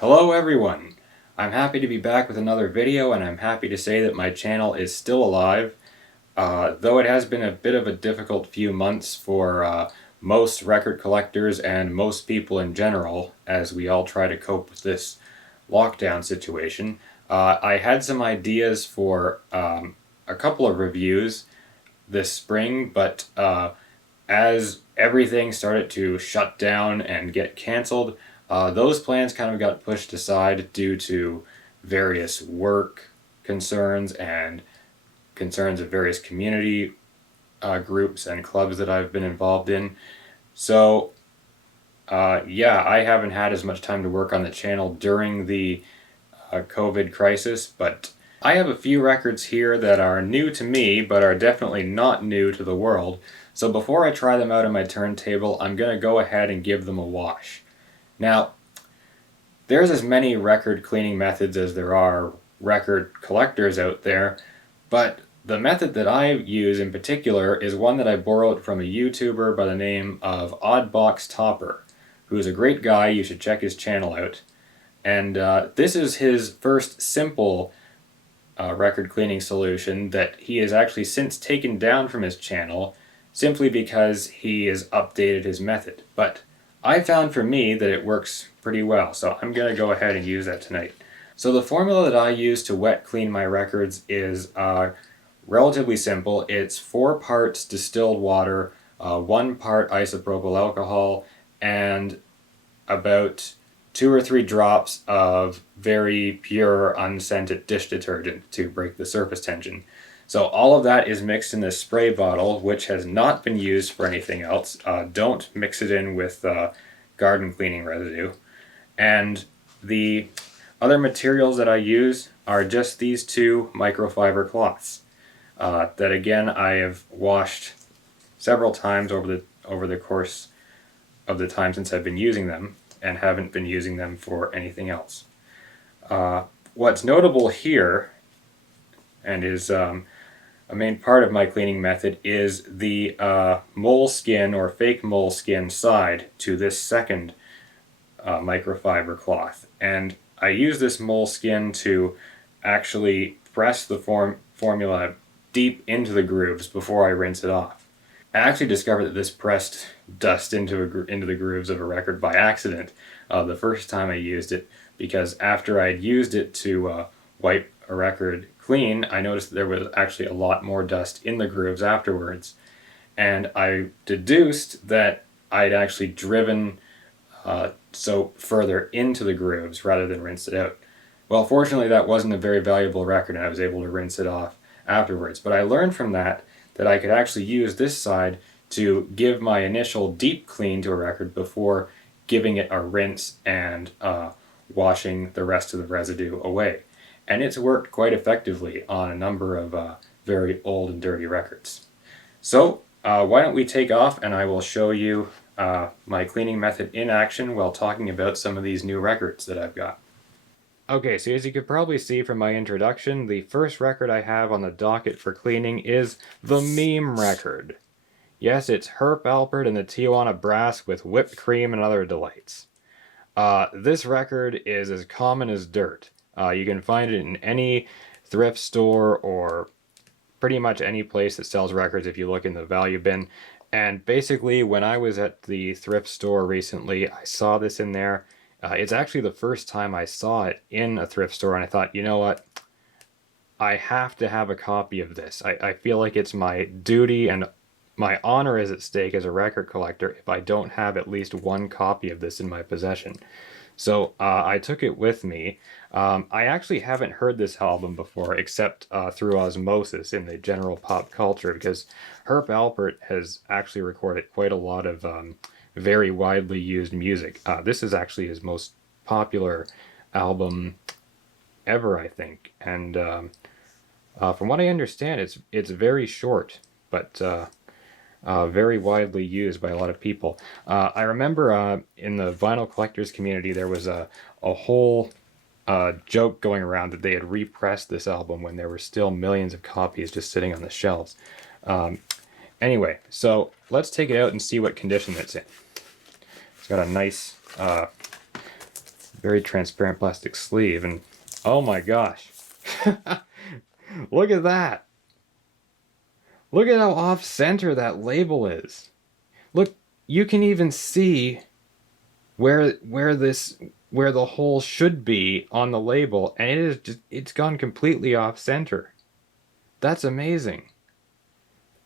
Hello everyone! I'm happy to be back with another video, and I'm happy to say that my channel is still alive. Though it has been a bit of a difficult few months for most record collectors and most people in general, as we all try to cope with this lockdown situation, I had some ideas for a couple of reviews this spring, but as everything started to shut down and get canceled, those plans kind of got pushed aside due to various work concerns and concerns of various community groups and clubs that I've been involved in. So, yeah, I haven't had as much time to work on the channel during the COVID crisis, but I have a few records here that are new to me, but are definitely not new to the world. So before I try them out on my turntable, I'm going to go ahead and give them a wash. Now, there's as many record cleaning methods as there are record collectors out there, but the method that I use in particular is one that I borrowed from a YouTuber by the name of Oddbox Topper, who's a great guy. You should check his channel out. And this is his first simple record cleaning solution that he has actually since taken down from his channel simply because he has updated his method. But I found for me that it works pretty well, so I'm going to go ahead and use that tonight. So the formula that I use to wet clean my records is relatively simple. It's 4 parts distilled water, 1 part isopropyl alcohol, and about 2 or 3 drops of very pure unscented dish detergent to break the surface tension. So all of that is mixed in this spray bottle, which has not been used for anything else. Don't mix it in with garden cleaning residue. And the other materials that I use are just these 2 microfiber cloths that, again, I have washed several times over the course of the time since I've been using them, and haven't been using them for anything else. What's notable here, and is a main part of my cleaning method, is the moleskin or fake moleskin side to this second microfiber cloth. And I use this moleskin to actually press the formula deep into the grooves before I rinse it off. I actually discovered that this pressed dust into the grooves of a record by accident the first time I used it, because after I'd used it to wipe a record clean, I noticed that there was actually a lot more dust in the grooves afterwards, and I deduced that I'd actually driven soap further into the grooves rather than rinsed it out. Well, fortunately that wasn't a very valuable record, and I was able to rinse it off afterwards. But I learned from that I could actually use this side to give my initial deep clean to a record before giving it a rinse and washing the rest of the residue away. And it's worked quite effectively on a number of very old and dirty records. So why don't we take off, and I will show you my cleaning method in action while talking about some of these new records that I've got. Okay, so as you could probably see from my introduction, the first record I have on the docket for cleaning is the meme record. Yes, it's Herp Alpert and the Tijuana Brass with whipped cream and other delights. This record is as common as dirt. You can find it in any thrift store or pretty much any place that sells records if you look in the value bin. And basically, when I was at the thrift store recently, I saw this in there. It's actually the first time I saw it in a thrift store, and I thought, you know what? I have to have a copy of this. I feel like it's my duty and my honor is at stake as a record collector if I don't have at least 1 copy of this in my possession. So I took it with me. I actually haven't heard this album before, except through osmosis in the general pop culture, because Herp Alpert has actually recorded quite a lot of very widely used music. This is actually his most popular album ever, I think. And from what I understand, it's very short, but very widely used by a lot of people. I remember in the vinyl collectors community there was a whole joke going around that they had repressed this album when there were still millions of copies just sitting on the shelves. Anyway, so let's take it out and see what condition it's in. It's got a nice very transparent plastic sleeve, and oh my gosh. Look at that. Look at how off-center that label is. Look, you can even see where the hole should be on the label, and it is just, it's gone completely off-center. That's amazing.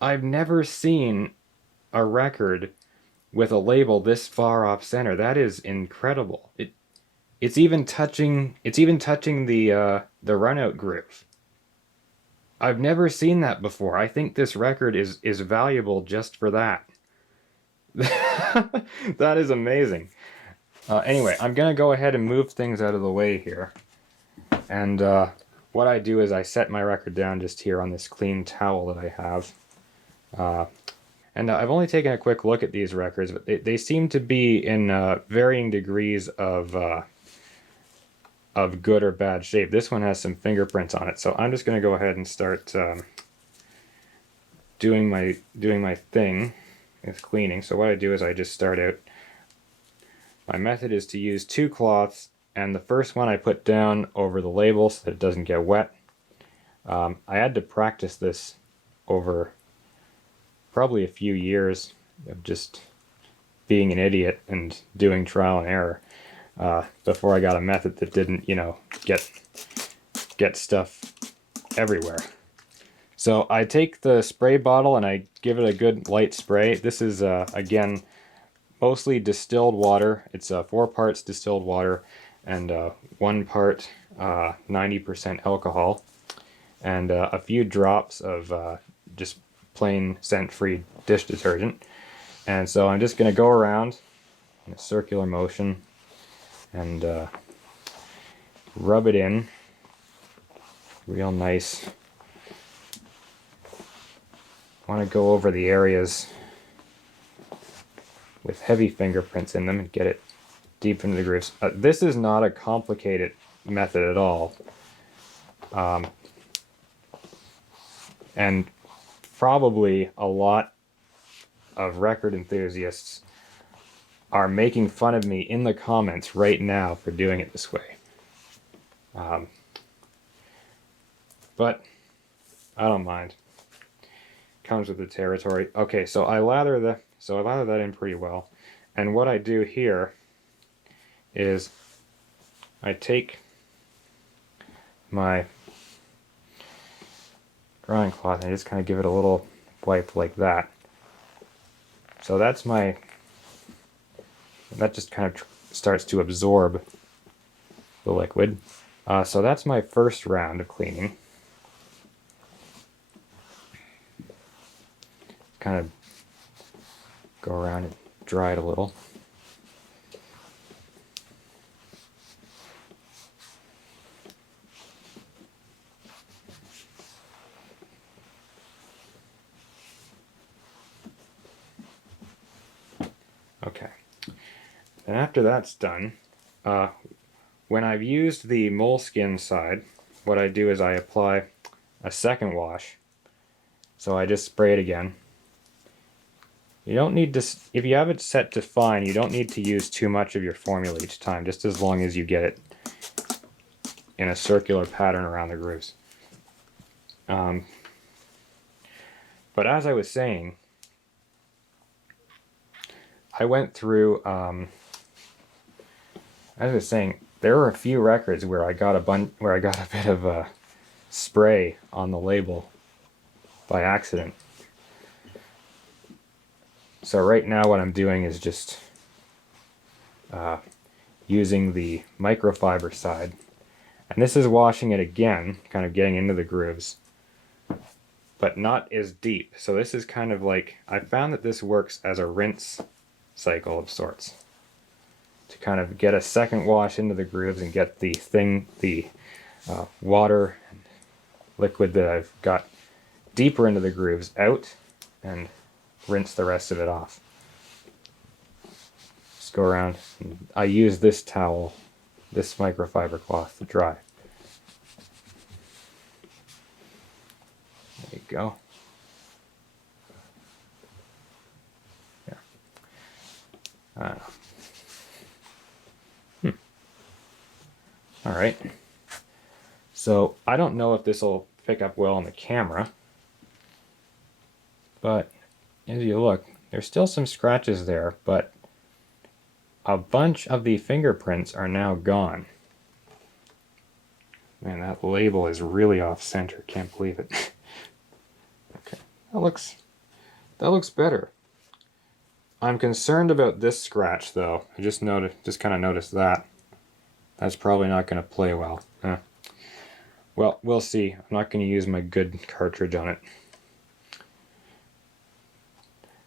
I've never seen a record with a label this far off-center. That is incredible. It's even touching the run-out groove. I've never seen that before. I think this record is valuable just for that. That is amazing. Anyway, I'm gonna go ahead and move things out of the way here. And what I do is I set my record down just here on this clean towel that I have. And I've only taken a quick look at these records, but they seem to be in varying degrees of good or bad shape. This one has some fingerprints on it, so I'm just going to go ahead and start doing my thing with cleaning. So what I do is I just start out. My method is to use 2 cloths, and the first one I put down over the label so that it doesn't get wet. I had to practice this over probably a few years of just being an idiot and doing trial and error before I got a method that didn't, you know, get stuff everywhere. So I take the spray bottle and I give it a good light spray. This is again mostly distilled water. It's 4 parts distilled water and 1 part 90% alcohol, and a few drops of just plain scent-free dish detergent. And so I'm just going to go around in a circular motion and rub it in real nice. I want to go over the areas with heavy fingerprints in them and get it deep into the grooves. This is not a complicated method at all. And probably a lot of record enthusiasts are making fun of me in the comments right now for doing it this way. But I don't mind. Comes with the territory. Okay, so I lather that in pretty well. And what I do here is I take my drying cloth and I just kind of give it a little wipe like that. So that just kind of starts to absorb the liquid. So that's my first round of cleaning. Kind of go around and dry it a little. Okay, and after that's done, when I've used the moleskin side, what I do is I apply a second wash. So I just spray it again. You don't need to, if you have it set to fine, you don't need to use too much of your formula each time, just as long as you get it in a circular pattern around the grooves. But as I was saying, I went through, as I was saying, there were a few records where I got a bit of spray on the label by accident. So right now what I'm doing is just using the microfiber side, and this is washing it again, kind of getting into the grooves, but not as deep. So this is kind of like, I found that this works as a rinse cycle of sorts, to kind of get a second wash into the grooves and get the water and liquid that I've got deeper into the grooves out, and rinse the rest of it off. Just go around, and I use this towel, this microfiber cloth, to dry. There you go. Yeah. I don't know. Alright, so I don't know if this will pick up well on the camera, but as you look, there's still some scratches there, but a bunch of the fingerprints are now gone. Man, that label is really off center, can't believe it. Okay, that looks better. I'm concerned about this scratch though. I just kind of noticed that. That's probably not going to play well. Well, we'll see. I'm not going to use my good cartridge on it.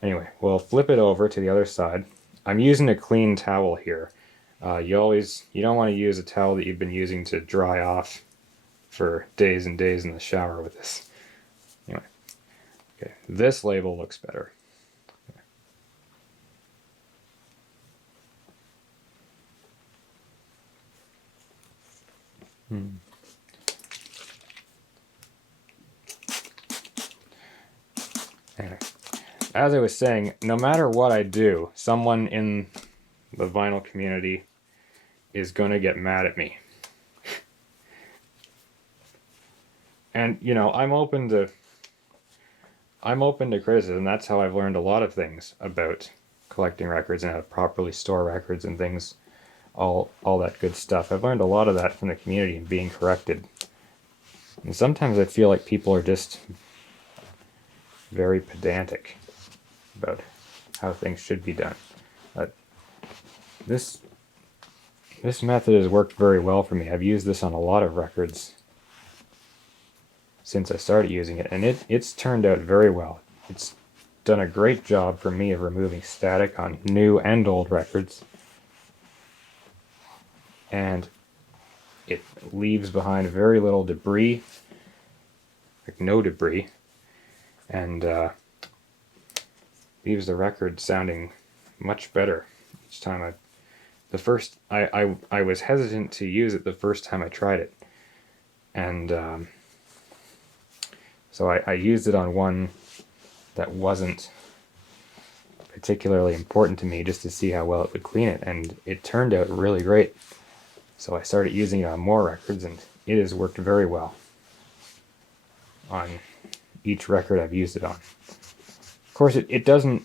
Anyway, we'll flip it over to the other side. I'm using a clean towel here. You don't want to use a towel that you've been using to dry off for days and days in the shower with this. Anyway, okay, this label looks better. Anyway, as I was saying, no matter what I do, someone in the vinyl community is going to get mad at me. And, you know, I'm open to criticism. That's how I've learned a lot of things about collecting records and how to properly store records and things, all that good stuff. I've learned a lot of that from the community and being corrected. And sometimes I feel like people are just very pedantic about how things should be done. But this method has worked very well for me. I've used this on a lot of records since I started using it, and it's turned out very well. It's done a great job for me of removing static on new and old records, and it leaves behind very little debris, like no debris, and leaves the record sounding much better each time. I was hesitant to use it the first time I tried it, and so I used it on one that wasn't particularly important to me, just to see how well it would clean it, and it turned out really great. So I started using it on more records, and it has worked very well on each record I've used it on. Of course, it doesn't,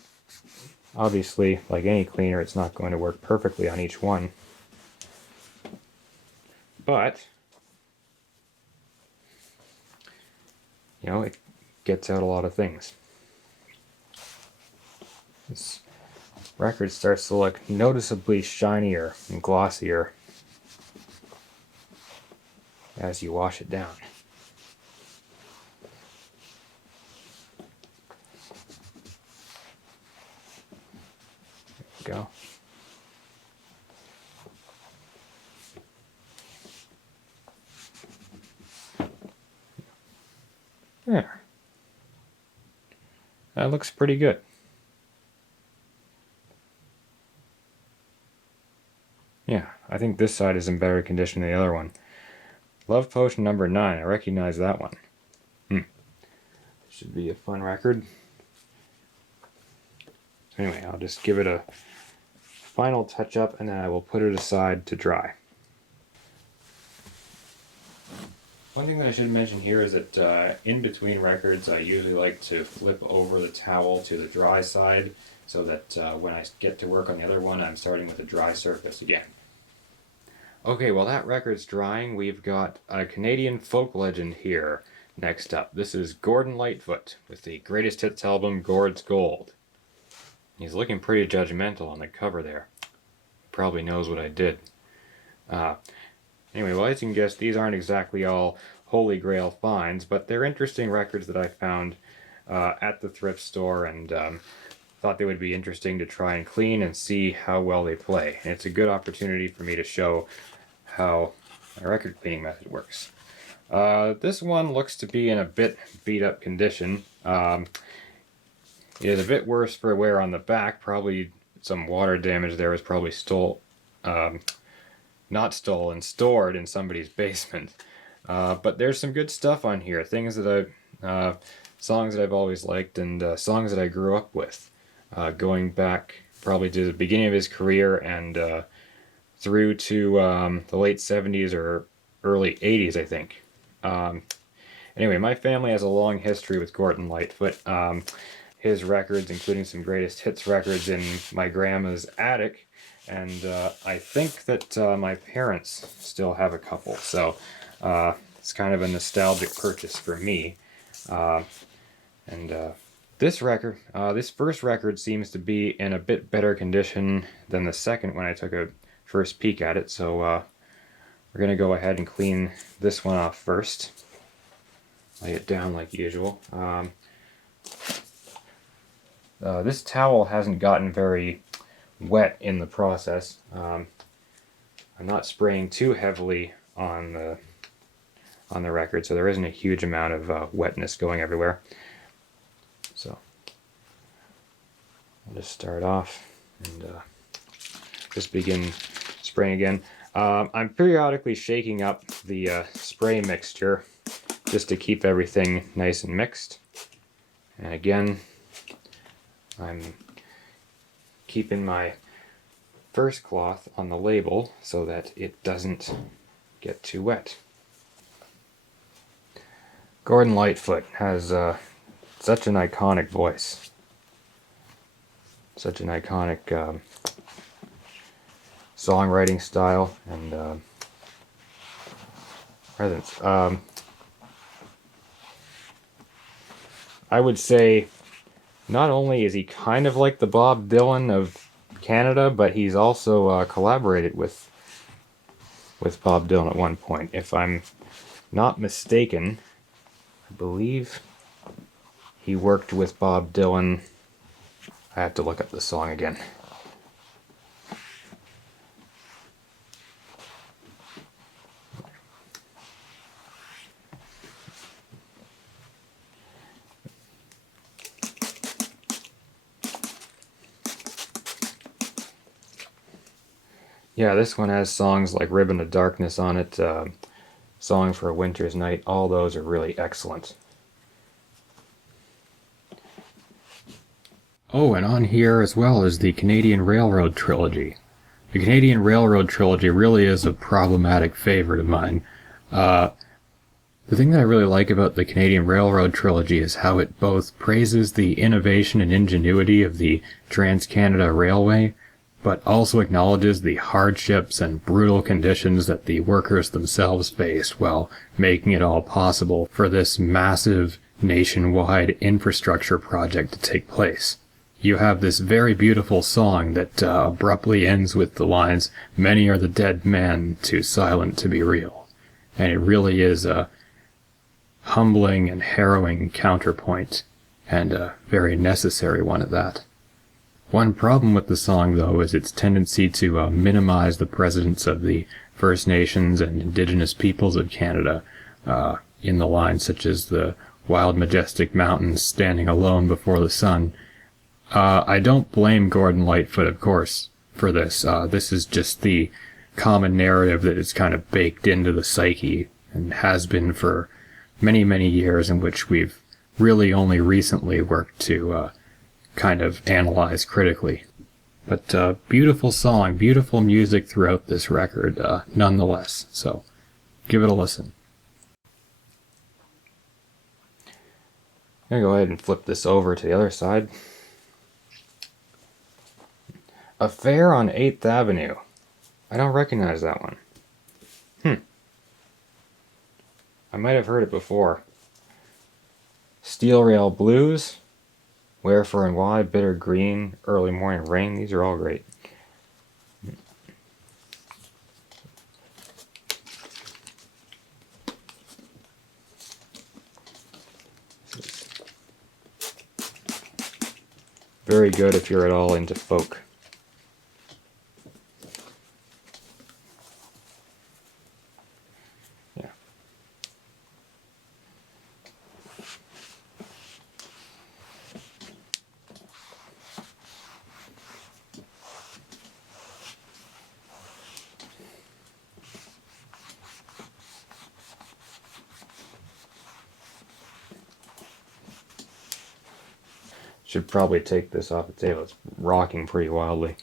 obviously, like any cleaner, it's not going to work perfectly on each one. But, you know, it gets out a lot of things. This record starts to look noticeably shinier and glossier as you wash it down. There we go. There. That looks pretty good. Yeah, I think this side is in better condition than the other one. Love Potion number 9, I recognize that one. Should be a fun record. So anyway, I'll just give it a final touch up and then I will put it aside to dry. One thing that I should mention here is that in between records I usually like to flip over the towel to the dry side so that when I get to work on the other one I'm starting with a dry surface again. Okay, while that record's drying, we've got a Canadian folk legend here next up. This is Gordon Lightfoot with the greatest hits album, Gord's Gold. He's looking pretty judgmental on the cover there. Probably knows what I did. Anyway, well, as you can guess, these aren't exactly all holy grail finds, but they're interesting records that I found at the thrift store and thought they would be interesting to try and clean and see how well they play. And it's a good opportunity for me to show how a record cleaning method works. This one looks to be in a bit beat up condition. It is a bit worse for wear on the back. Probably some water damage there was probably not stolen, stored in somebody's basement. But there's some good stuff on here. Things that songs that I've always liked and songs that I grew up with. Going back probably to the beginning of his career and through to the late 70s or early 80s, I think. Anyway, my family has a long history with Gordon Lightfoot. His records, including some greatest hits records, in my grandma's attic, and I think that my parents still have a couple, so it's kind of a nostalgic purchase for me. And this record, this first record seems to be in a bit better condition than the second when I took a first peek at it, so we're going to go ahead and clean this one off first. Lay it down like usual. This towel hasn't gotten very wet in the process. I'm not spraying too heavily on the record, so there isn't a huge amount of wetness going everywhere. So I'll just start off and just begin spraying again. I'm periodically shaking up the spray mixture just to keep everything nice and mixed. And again, I'm keeping my first cloth on the label so that it doesn't get too wet. Gordon Lightfoot has such an iconic voice, such an iconic songwriting style and presence. I would say not only is he kind of like the Bob Dylan of Canada, but he's also collaborated with Bob Dylan at one point. If I'm not mistaken, I believe he worked with Bob Dylan. I have to look up the song again. Yeah, this one has songs like Ribbon of Darkness on it, Song for a Winter's Night. All those are really excellent. Oh, and on here as well is the Canadian Railroad Trilogy. The Canadian Railroad Trilogy really is a problematic favorite of mine. The thing that I really like about the Canadian Railroad Trilogy is how it both praises the innovation and ingenuity of the Trans-Canada Railway, but also acknowledges the hardships and brutal conditions that the workers themselves faced while making it all possible for this massive nationwide infrastructure project to take place. You have this very beautiful song that abruptly ends with the lines, "Many are the dead men, too silent to be real." And it really is a humbling and harrowing counterpoint, and a very necessary one at that. One problem with the song, though, is its tendency to minimize the presence of the First Nations and Indigenous peoples of Canada in the lines such as the wild majestic mountains standing alone before the sun. I don't blame Gordon Lightfoot, of course, for this. This is just the common narrative that is kind of baked into the psyche and has been for many, many years, in which we've really only recently worked to kind of analyze critically. But beautiful song, beautiful music throughout this record, nonetheless. So give it a listen. I'm going to go ahead and flip this over to the other side. Affair on 8th Avenue. I don't recognize that one. I might have heard it before. Steel Rail Blues, Wherefore and Why, Bitter Green, Early Morning Rain. These are all great. Very good if you're at all into folk. Should probably take this off the table. It's rocking pretty wildly.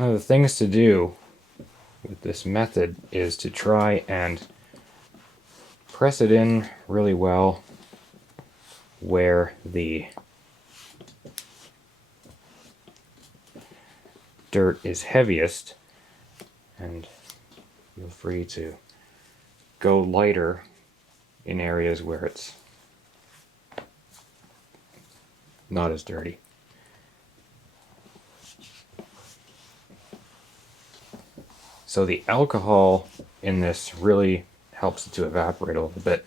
One of the things to do with this method is to try and press it in really well where the dirt is heaviest, and feel free to go lighter in areas where it's not as dirty. So the alcohol in this really helps it to evaporate a little bit.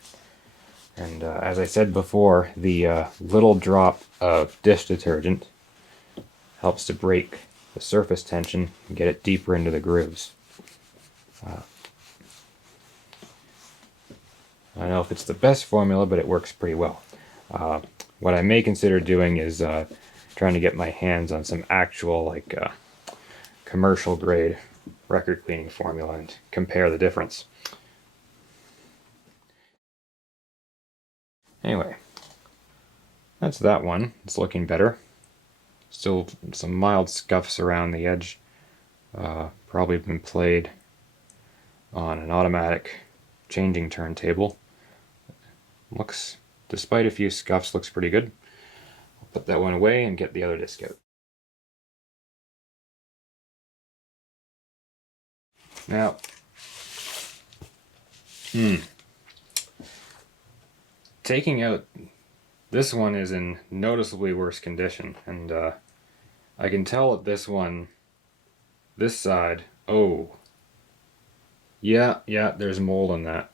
And as I said before, the little drop of dish detergent helps to break the surface tension and get it deeper into the grooves. I don't know if it's the best formula, but it works pretty well. What I may consider doing is trying to get my hands on some actual commercial grade record cleaning formula and compare the difference. Anyway, that's that one. It's looking better. Still some mild scuffs around the edge. Probably been played on an automatic changing turntable. Looks, despite a few scuffs, looks pretty good. I'll put that one away and get the other disc out. Now, taking out this one is in noticeably worse condition, and I can tell that this one, this side, oh, yeah, there's mold on that.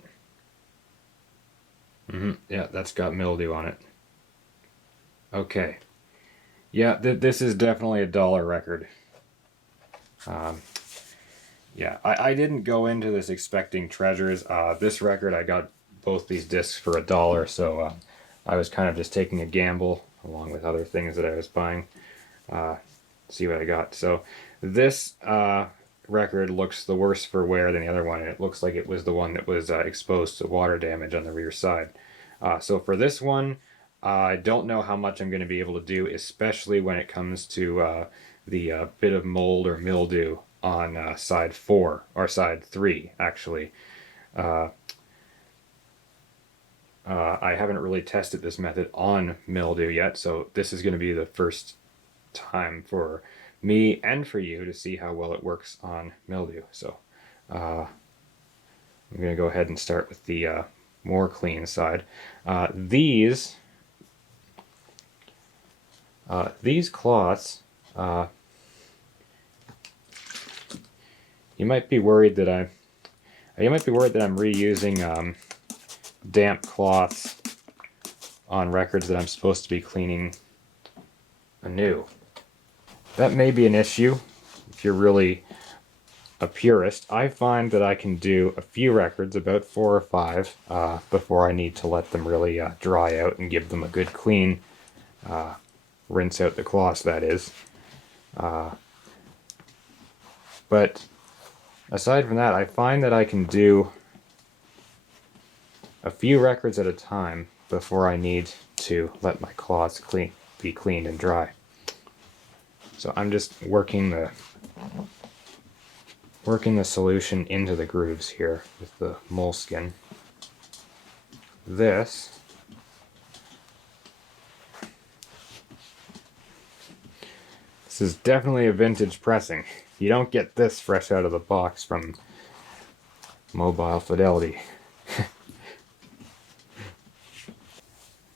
Yeah, that's got mildew on it. Okay. Yeah, this is definitely a dollar record. Yeah, I didn't go into this expecting treasures. This record, I got both these discs for $1, so I was kind of just taking a gamble along with other things that I was buying. See what I got. So this record looks the worse for wear than the other one, and it looks like it was the one that was exposed to water damage on the rear side. So for this one, I don't know how much I'm going to be able to do, especially when it comes to the bit of mold or mildew on side 4, or side 3 actually. I haven't really tested this method on mildew yet, so this is going to be the first time for me and for you to see how well it works on mildew. So I'm going to go ahead and start with the more clean side. These cloths, you might be worried that I'm reusing damp cloths on records that I'm supposed to be cleaning anew. That may be an issue if you're really a purist. I find that I can do a few records, about 4 or 5, before I need to let them really dry out and give them a good clean, rinse out the cloths, that is. But aside from that, I find that I can do a few records at a time before I need to let my cloths be cleaned and dry. So I'm just working the solution into the grooves here with the moleskin. This is definitely a vintage pressing. You don't get this fresh out of the box from Mobile Fidelity.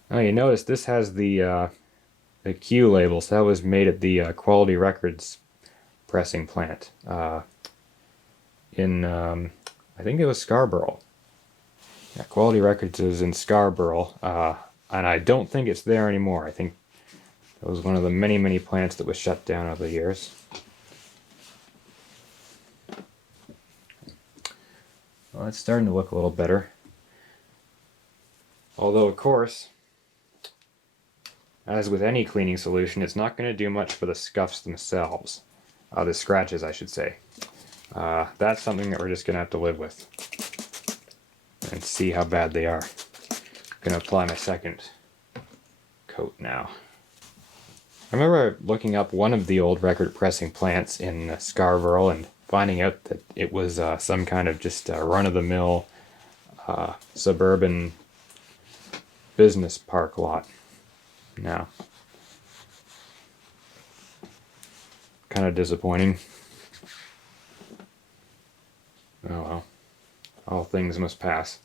Now you notice this has the Q label, so that was made at the Quality Records pressing plant in I think it was Scarborough. Yeah, Quality Records is in Scarborough, and I don't think it's there anymore. I think it was one of the many plants that was shut down over the years. Well, it's starting to look a little better. Although, of course, as with any cleaning solution, it's not going to do much for the scuffs themselves. The scratches, I should say. That's something that we're just going to have to live with. And see how bad they are. I'm going to apply my second coat now. I remember looking up one of the old record pressing plants in Scarborough and finding out that it was some kind of just run-of-the-mill suburban business park lot. Now, kind of disappointing. Oh well, all things must pass.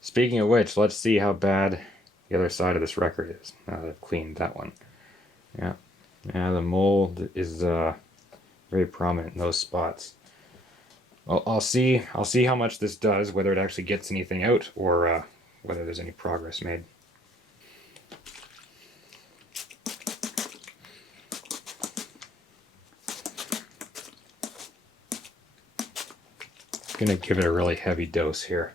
Speaking of which, let's see how bad the other side of this record is now that I've cleaned that one. Yeah, the mold is very prominent in those spots. Well, I'll see how much this does, whether it actually gets anything out or whether there's any progress made. I'm gonna give it a really heavy dose here.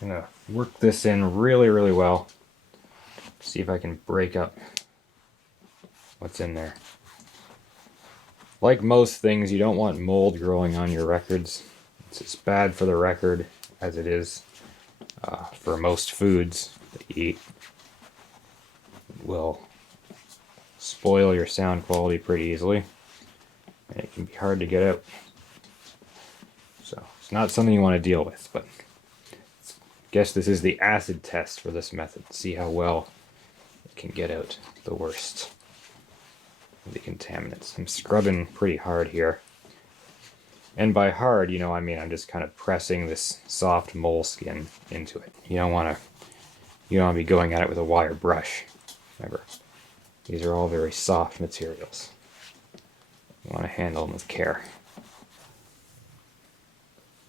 I'm gonna work this in really, really well. See if I can break up what's in there. Like most things, you don't want mold growing on your records. It's as bad for the record as it is for most foods that you eat. It will spoil your sound quality pretty easily, and it can be hard to get out. So it's not something you want to deal with, but I guess this is the acid test for this method. See how well it can get out the worst of the contaminants. I'm scrubbing pretty hard here. And by hard, I mean I'm just kind of pressing this soft moleskin into it. You don't want to be going at it with a wire brush. Remember, these are all very soft materials. You want to handle them with care.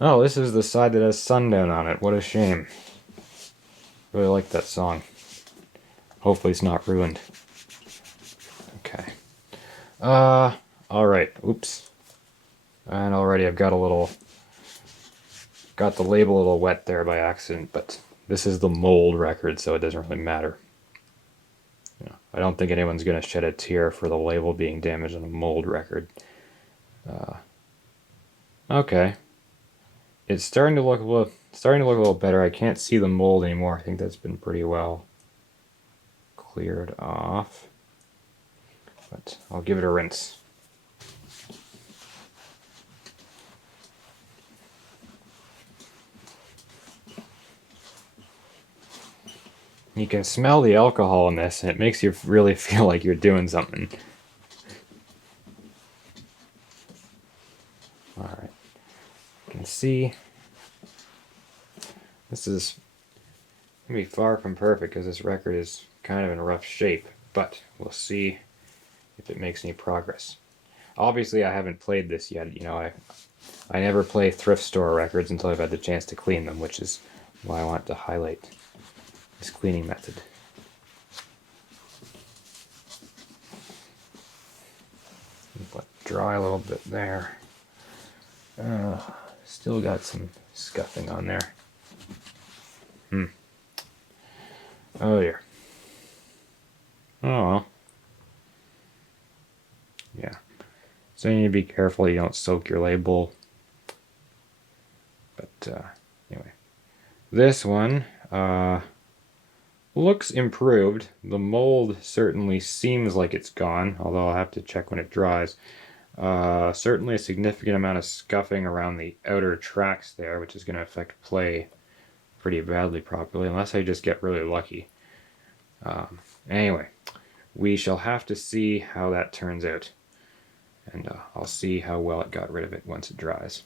Oh, this is the side that has sundown on it. What a shame. Really like that song. Hopefully it's not ruined. Okay. Alright. Oops. And already I've got the label a little wet there by accident, but this is the mold record, so it doesn't really matter. I don't think anyone's going to shed a tear for the label being damaged on a mold record. Okay. It's starting to look a little better. I can't see the mold anymore. I think that's been pretty well cleared off. But I'll give it a rinse. You can smell the alcohol in this, and it makes you really feel like you're doing something. Alright. You can see this is going to be far from perfect because this record is kind of in rough shape, but we'll see if it makes any progress. Obviously, I haven't played this yet. I never play thrift store records until I've had the chance to clean them, which is why I want to highlight this cleaning method. Let it dry a little bit there. Still got some scuffing on there. Oh dear. Oh well. Yeah. So you need to be careful you don't soak your label. But anyway. This one looks improved. The mold certainly seems like it's gone, although I'll have to check when it dries. Certainly a significant amount of scuffing around the outer tracks there, which is going to affect play pretty badly probably, unless I just get really lucky. Anyway, we shall have to see how that turns out. And I'll see how well it got rid of it once it dries.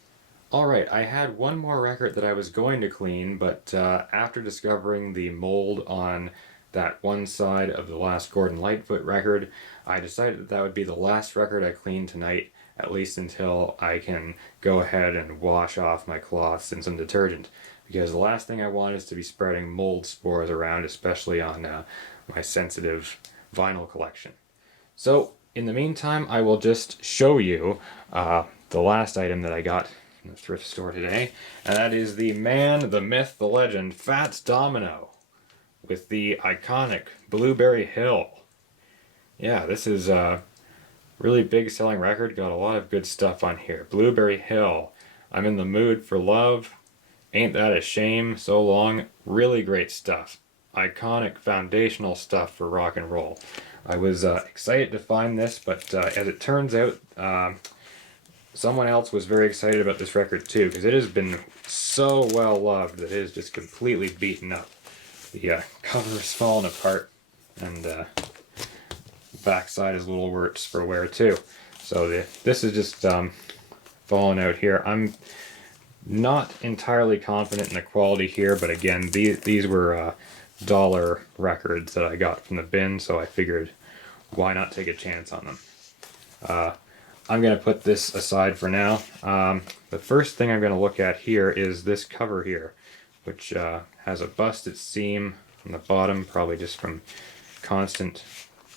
Alright, I had one more record that I was going to clean, but after discovering the mold on that one side of the last Gordon Lightfoot record, I decided that would be the last record I cleaned tonight, at least until I can go ahead and wash off my cloths in some detergent. Because the last thing I want is to be spreading mold spores around, especially on my sensitive vinyl collection. So, in the meantime, I will just show you the last item that I got from the thrift store today, and that is the man, the myth, the legend, Fats Domino, with the iconic Blueberry Hill. Yeah, this is a really big selling record, got a lot of good stuff on here. Blueberry Hill, I'm in the mood for love, Ain't That a Shame, So Long, really great stuff. iconic foundational stuff for rock and roll. I was excited to find this, but as it turns out, someone else was very excited about this record too, because it has been so well loved that it is just completely beaten up. The cover is falling apart, and the backside is a little worse for wear too. So this is just falling out here. I'm not entirely confident in the quality here, but again, these were dollar records that I got from the bin, so I figured why not take a chance on them. I'm going to put this aside for now. The first thing I'm going to look at here is this cover here, which has a busted seam on the bottom, probably just from constant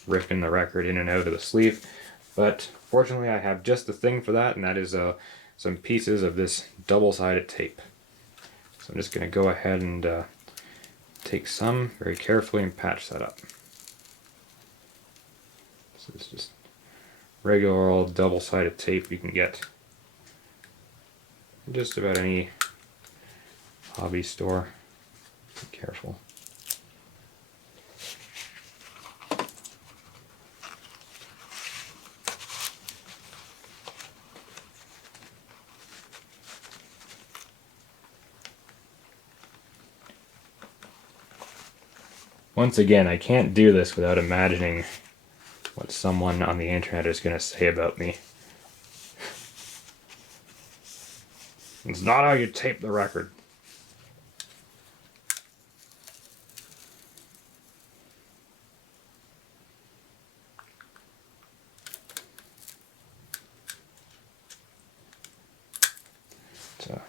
ripping the record in and out of the sleeve. But fortunately I have just the thing for that, and that is some pieces of this double-sided tape. So I'm just going to go ahead and take some very carefully and patch that up. So it's just regular old double-sided tape you can get in just about any hobby store. Be careful. Once again, I can't do this without imagining what someone on the internet is going to say about me. It's not how you tape the record. So,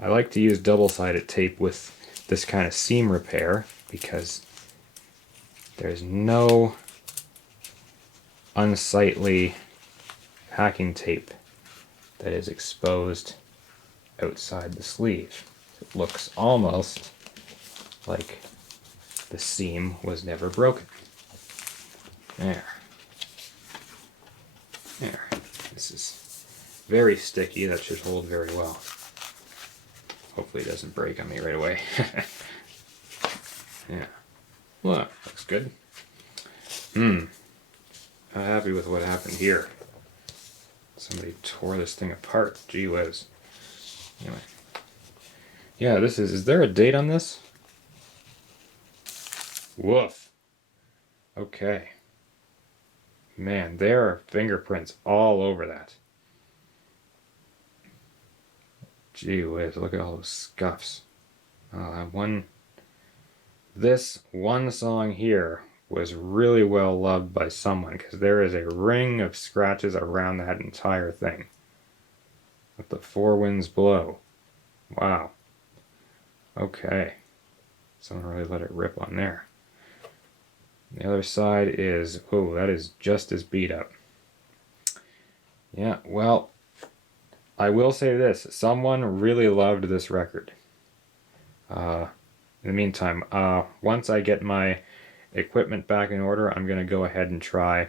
I like to use double-sided tape with this kind of seam repair because there's no unsightly packing tape that is exposed outside the sleeve. It looks almost like the seam was never broken. There. There. This is very sticky. That should hold very well. Hopefully it doesn't break on me right away. Yeah. Well, looks good. Not happy with what happened here. Somebody tore this thing apart. Gee whiz. Anyway. Yeah, is there a date on this? Woof. Okay. Man, there are fingerprints all over that. Gee whiz, look at all those scuffs. This one song here was really well loved by someone, because there is a ring of scratches around that entire thing. Let the four winds blow. Wow. Okay. Someone really let it rip on there. The other side is, oh, that is just as beat up. Yeah, well, I will say this. Someone really loved this record. In the meantime, once I get my equipment back in order, I'm going to go ahead and try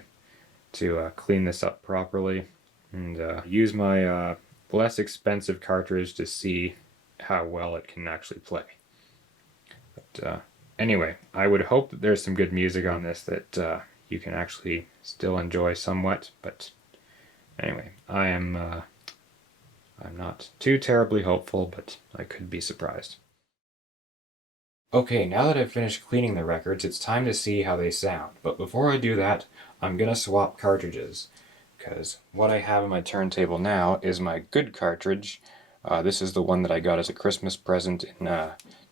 to clean this up properly and use my less expensive cartridge to see how well it can actually play. But anyway, I would hope that there's some good music on this that you can actually still enjoy somewhat, but anyway, I'm not too terribly hopeful, but I could be surprised. Okay, now that I've finished cleaning the records, it's time to see how they sound. But before I do that, I'm going to swap cartridges, because what I have on my turntable now is my good cartridge. This is the one that I got as a Christmas present in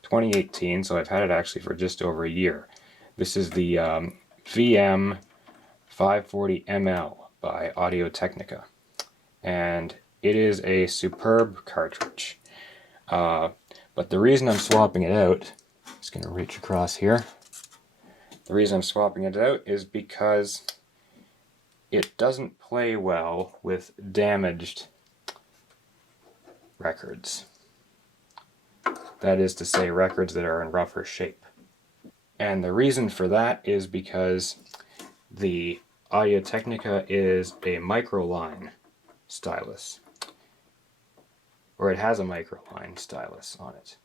2018, so I've had it actually for just over a year. This is the VM 540ml by Audio-Technica, and it is a superb cartridge. But the reason I'm swapping it out, just going to reach across here. The reason I'm swapping it out is because it doesn't play well with damaged records. That is to say, records that are in rougher shape. And the reason for that is because the Audio-Technica is a microline stylus. Or it has a microline stylus on it.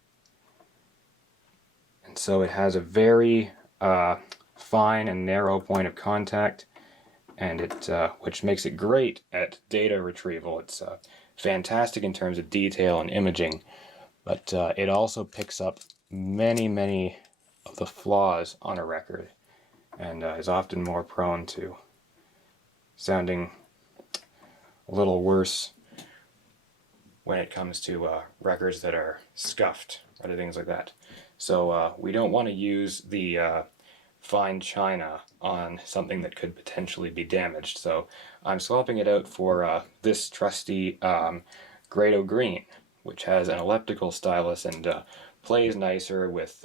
And so it has a very fine and narrow point of contact, and which makes it great at data retrieval. It's fantastic in terms of detail and imaging, but it also picks up many of the flaws on a record, and is often more prone to sounding a little worse when it comes to records that are scuffed or things like that. So we don't want to use the fine china on something that could potentially be damaged. So I'm swapping it out for this trusty Grado Green, which has an elliptical stylus and plays nicer with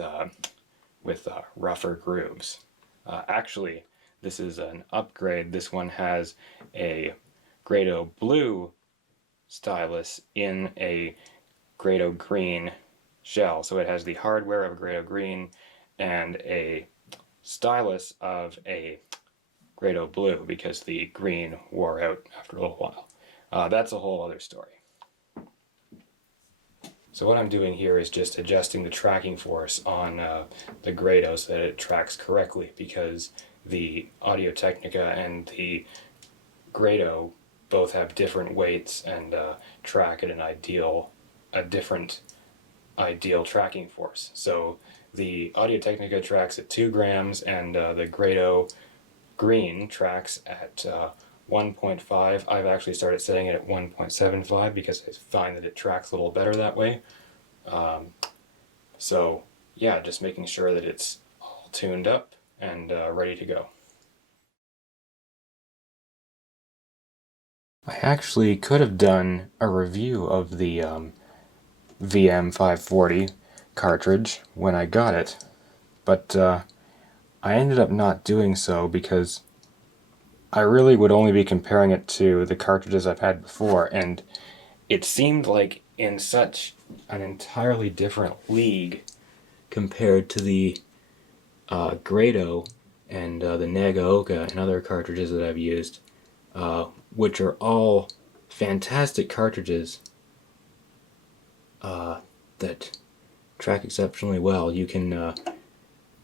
rougher grooves. Actually, this is an upgrade. This one has a Grado Blue stylus in a Grado Green shell. So it has the hardware of a Grado Green and a stylus of a Grado Blue because the green wore out after a little while. That's a whole other story. So what I'm doing here is just adjusting the tracking force on the Grado so that it tracks correctly, because the Audio-Technica and the Grado both have different weights and track at a different ideal tracking force. So the Audio-Technica tracks at 2 grams and the Grado Green tracks at 1.5. I've actually started setting it at 1.75 because I find that it tracks a little better that way. So yeah, just making sure that it's all tuned up and ready to go. I actually could have done a review of the VM540 cartridge when I got it, but I ended up not doing so because I really would only be comparing it to the cartridges I've had before, and it seemed like in such an entirely different league compared to the Grado and the Nagaoka and other cartridges that I've used, which are all fantastic cartridges that track exceptionally well. You can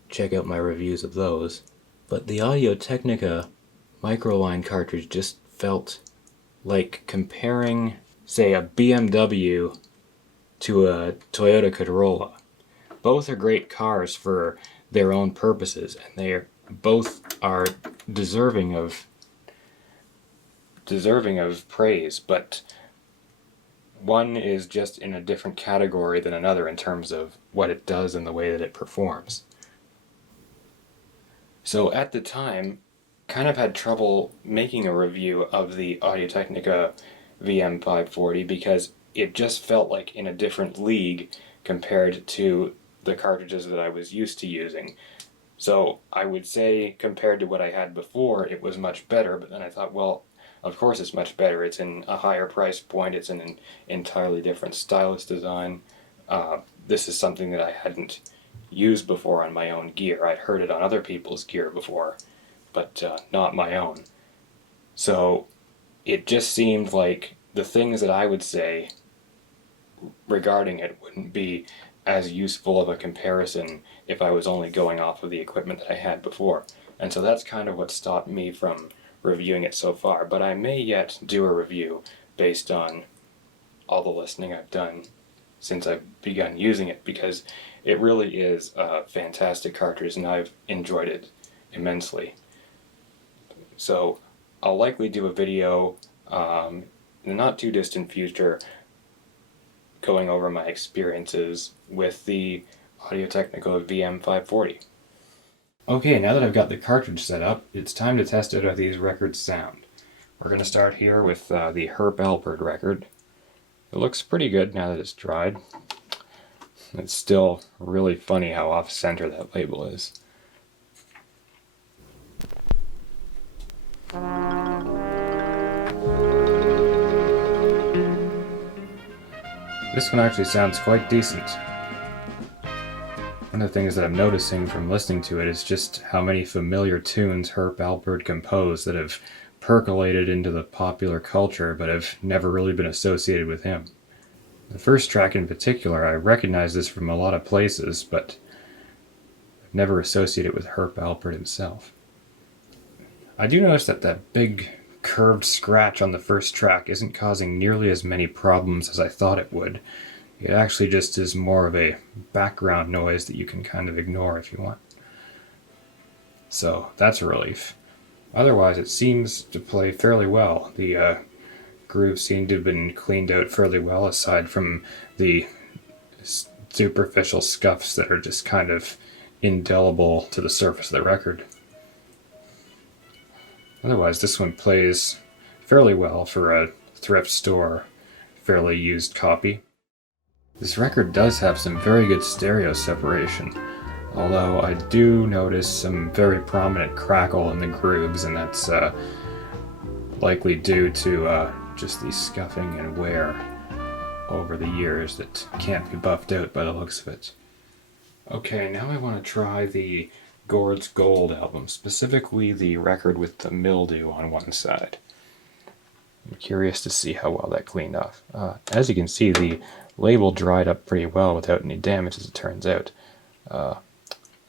check out my reviews of those. But the Audio-Technica microline cartridge just felt like comparing, say, a BMW to a Toyota Corolla. Both are great cars for their own purposes, and both are deserving of praise, but one is just in a different category than another in terms of what it does and the way that it performs. So at the time, kind of had trouble making a review of the Audio-Technica VM540 because it just felt like in a different league compared to the cartridges that I was used to using. So I would say compared to what I had before, it was much better, but then I thought, well, of course it's much better. It's in a higher price point. It's in an entirely different stylus design. This is something that I hadn't used before on my own gear. I'd heard it on other people's gear before, but not my own. So it just seemed like the things that I would say regarding it wouldn't be as useful of a comparison if I was only going off of the equipment that I had before. And so that's kind of what stopped me from reviewing it so far, but I may yet do a review based on all the listening I've done since I've begun using it, because it really is a fantastic cartridge and I've enjoyed it immensely. So I'll likely do a video in the not too distant future going over my experiences with the Audio-Technica VM540. Okay, now that I've got the cartridge set up, it's time to test out how these records sound. We're going to start here with the Herb Alpert record. It looks pretty good now that it's dried. It's still really funny how off-center that label is. This one actually sounds quite decent. One of the things that I'm noticing from listening to it is just how many familiar tunes Herb Alpert composed that have percolated into the popular culture but have never really been associated with him. The first track in particular, I recognize this from a lot of places, but never associate it with Herb Alpert himself. I do notice that that big curved scratch on the first track isn't causing nearly as many problems as I thought it would. It actually just is more of a background noise that you can kind of ignore if you want. So that's a relief. Otherwise, it seems to play fairly well. The grooves seem to have been cleaned out fairly well, aside from the superficial scuffs that are just kind of indelible to the surface of the record. Otherwise, this one plays fairly well for a thrift store, fairly used copy. This record does have some very good stereo separation, although I do notice some very prominent crackle in the grooves, and that's likely due to just the scuffing and wear over the years that can't be buffed out by the looks of it. Okay, now I want to try the Gord's Gold album, specifically the record with the mildew on one side. I'm curious to see how well that cleaned off. As you can see, the label dried up pretty well without any damage, as it turns out. The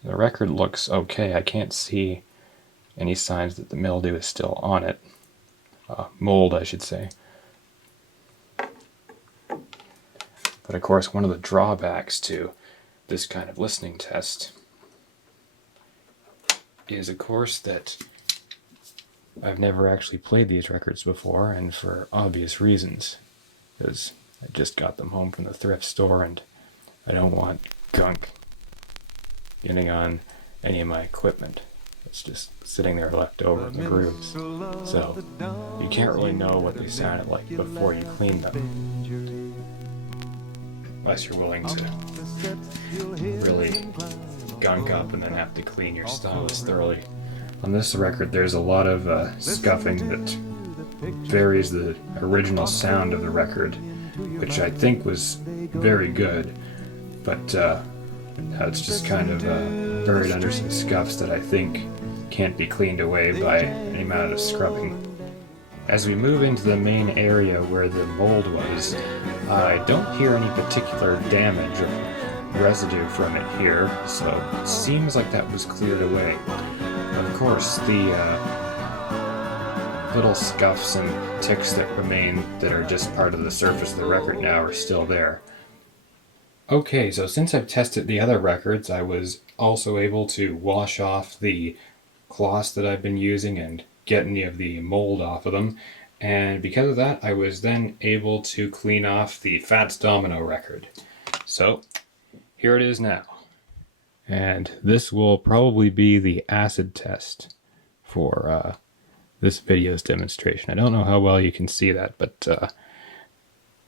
record looks okay. I can't see any signs that the mildew is still on it. Mold, I should say. But of course, one of the drawbacks to this kind of listening test is, of course, that I've never actually played these records before, and for obvious reasons, because I just got them home from the thrift store and I don't want gunk getting on any of my equipment. It's just sitting there left over in the grooves. So you can't really know what they sounded like before you clean them. Unless you're willing to really gunk up and then have to clean your stylus thoroughly. On this record there's a lot of scuffing that varies the original sound of the record, which I think was very good, but it's just kind of buried under some scuffs that I think can't be cleaned away by any amount of scrubbing. As we move into the main area where the mold was, I don't hear any particular damage or residue from it here, so it seems like that was cleared away. Of course, the little scuffs and ticks that remain that are just part of the surface of the record now are still there. Okay, so since I've tested the other records, I was also able to wash off the cloths that I've been using and get any of the mold off of them, and because of that I was then able to clean off the Fats Domino record. So here it is now, and this will probably be the acid test for this video's demonstration. I don't know how well you can see that, but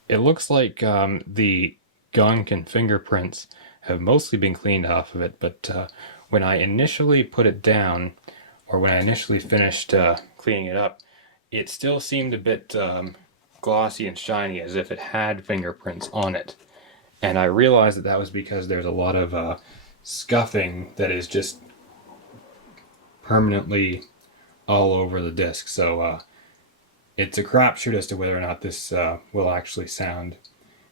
it looks like the gunk and fingerprints have mostly been cleaned off of it, but when I initially put it down, or when I initially finished cleaning it up, it still seemed a bit glossy and shiny, as if it had fingerprints on it. And I realized that that was because there's a lot of scuffing that is just permanently all over the disc. So it's a crapshoot as to whether or not this will actually sound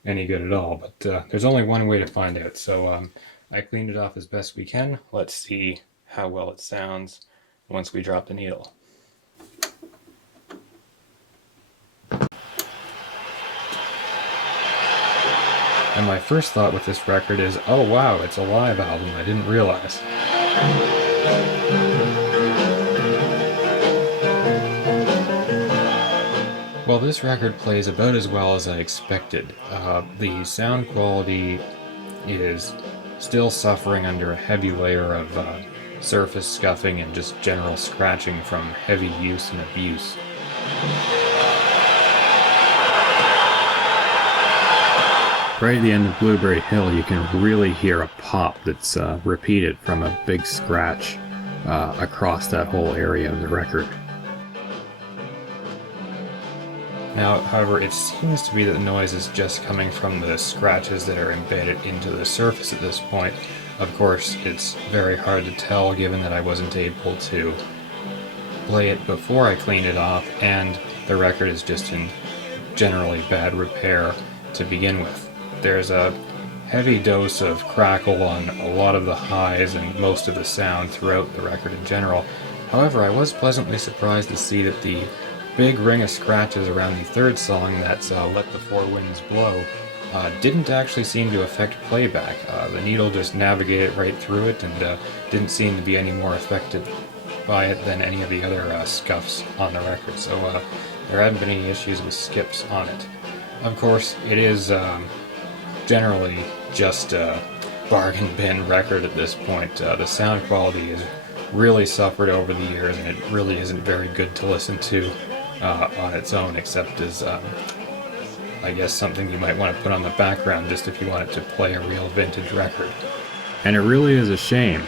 any good at all. But there's only one way to find out. So I cleaned it off as best we can. Let's see how well it sounds once we drop the needle. And my first thought with this record is, oh wow, it's a live album, I didn't realize. Well, this record plays about as well as I expected. The sound quality is still suffering under a heavy layer of surface scuffing and just general scratching from heavy use and abuse. Right at the end of Blueberry Hill, you can really hear a pop that's repeated from a big scratch across that whole area of the record. Now, however, it seems to be that the noise is just coming from the scratches that are embedded into the surface at this point. Of course, it's very hard to tell given that I wasn't able to play it before I cleaned it off, and the record is just in generally bad repair to begin with. There's a heavy dose of crackle on a lot of the highs and most of the sound throughout the record in general. However, I was pleasantly surprised to see that the big ring of scratches around the third song, that's Let the Four Winds Blow, didn't actually seem to affect playback. The needle just navigated right through it and didn't seem to be any more affected by it than any of the other scuffs on the record, so there hadn't been any issues with skips on it. Of course, it is generally just a bargain bin record at this point. The sound quality has really suffered over the years, and it really isn't very good to listen to on its own, except as I guess something you might want to put on the background just if you want it to play a real vintage record. And it really is a shame.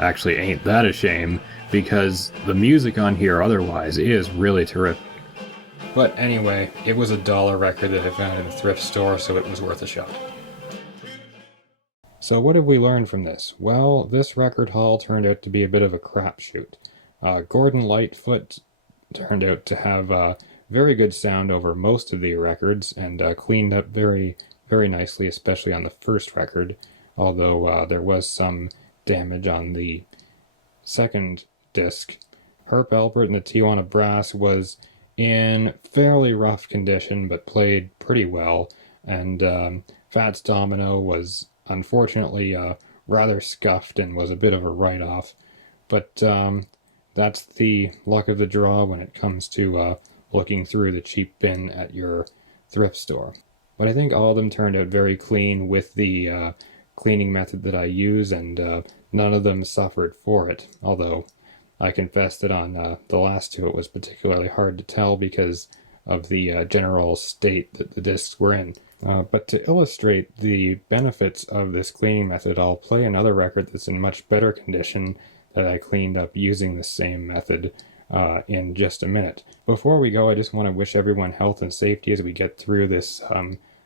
Actually, ain't that a shame, because the music on here otherwise is really terrific. But anyway, it was a $1 record that I found in a thrift store, so it was worth a shot. So what have we learned from this? Well, this record haul turned out to be a bit of a crapshoot. Gordon Lightfoot turned out to have very good sound over most of the records, and cleaned up very, very nicely, especially on the first record, although there was some damage on the second disc. Herb Alpert and the Tijuana Brass was in fairly rough condition, but played pretty well, and Fats Domino was unfortunately rather scuffed and was a bit of a write-off, but that's the luck of the draw when it comes to looking through the cheap bin at your thrift store. But I think all of them turned out very clean with the cleaning method that I use, and none of them suffered for it, although I confess that on the last two it was particularly hard to tell because of the general state that the discs were in. But to illustrate the benefits of this cleaning method, I'll play another record that's in much better condition that I cleaned up using the same method in just a minute. Before we go, I just want to wish everyone health and safety as we get through this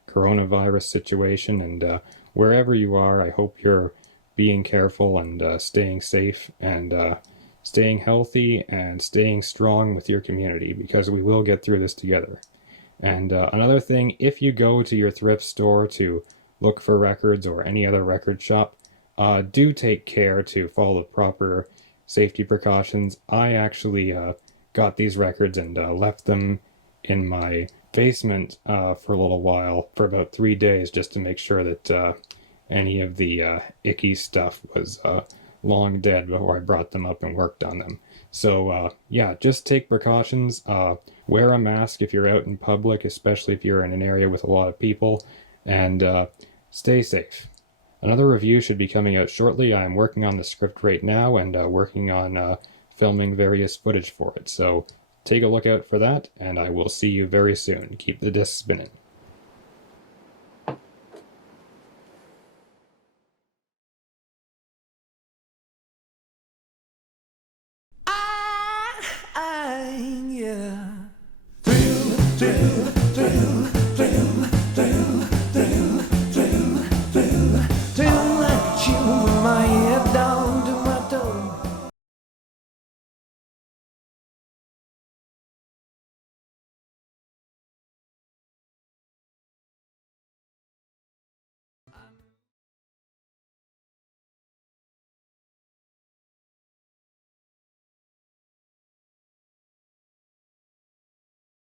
coronavirus situation, and wherever you are, I hope you're being careful and staying safe and staying healthy and staying strong with your community, because we will get through this together. And another thing, if you go to your thrift store to look for records or any other record shop, do take care to follow the proper safety precautions. I actually got these records and left them in my basement for a little while, for about 3 days, just to make sure that any of the icky stuff was long dead before I brought them up and worked on them. So yeah, just take precautions. Wear a mask if you're out in public, especially if you're in an area with a lot of people, and stay safe. Another review should be coming out shortly. I'm working on the script right now and working on filming various footage for it. So take a look out for that, and I will see you very soon. Keep the discs spinning.